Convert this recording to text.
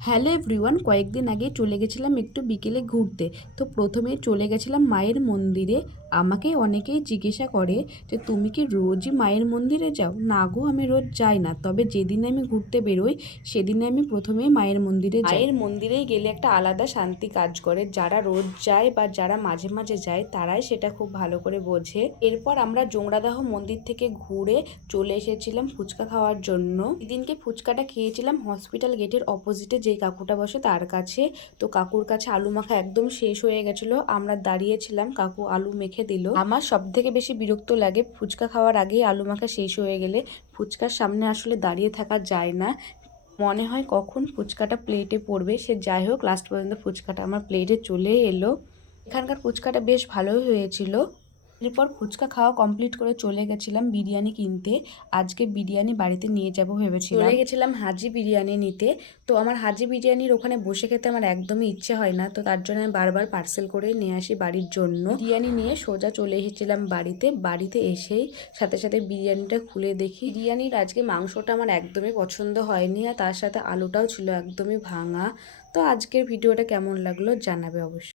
Hello everyone, কয়েকদিন আগে চলে গেছিলাম একটু বিকেলে ঘুরতে। তো প্রথমে চলে গেছিলাম মায়ের মন্দিরে। আমাকে অনেকেই জিজ্ঞাসা করে যে তুমি কি রোজই মায়ের মন্দিরে যাও? না গো, আমি রোজ যাই না, তবে যেদিন আমি ঘুরতে বেরোই সেদিনে আমি প্রথমে মায়ের মন্দিরে যাই। মায়ের মন্দিরে গেলে একটা আলাদা শান্তি কাজ করে। যারা রোজ যায় বা যারা মাঝে মাঝে যায় তারাই সেটা খুব ভালো করে বোঝে। এরপর আমরা জোংরাদাহ মন্দির থেকে ঘুরে চলে এসেছিলাম ফুচকা খাওয়ার জন্য। এদিনকে ফুচকাটা খেয়েছিলাম হসপিটাল গেটের অপোজিটে যে কাকুটা বসে তার কাছে। তো কাকুর কাছে আলু মাখা একদম শেষ হয়ে গেছিলো। আমরা দাঁড়িয়েছিলাম, কাকু আলু মেখে দিল। আমার সব থেকে বেশি বিরক্ত লাগে ফুচকা খাওয়ার আগেই আলু মাখা শেষ হয়ে গেলে। ফুচকার সামনে আসলে দাঁড়িয়ে থাকা যায় না, মনে হয় কখন ফুচকাটা প্লেটে পড়বে। সে যাই হোক, লাস্ট পর্যন্ত ফুচকাটা আমার প্লেটে চলে এলো। এখানকার ফুচকাটা বেশ ভালোই হয়েছিল। এরপর ফুচকা খাওয়া কমপ্লিট করে চলে গেছিলাম বিরিয়ানি কিনতে। আজকে বিরিয়ানি বাড়িতে নিয়ে যাব ভেবেছিলাম। চলে গেছিলাম হাজি বিরিয়ানি নিতে। তো আমার হাজি বিরিয়ানির ওখানে বসে খেতে আমার একদমই ইচ্ছে হয় না, তো তার জন্য আমি বারবার পার্সেল করে নিয়ে আসি বাড়ির জন্য। বিরিয়ানি নিয়ে সোজা চলে এসেছিলাম বাড়িতে এসেই সাথে সাথে বিরিয়ানিটা খুলে দেখি বিরিয়ানির আজকে মাংসটা আমার একদমই পছন্দ হয়নি, আর তার সাথে আলুটাও ছিল একদমই ভাঙা। তো আজকের ভিডিওটা কেমন লাগলো জানাবে অবশ্যই।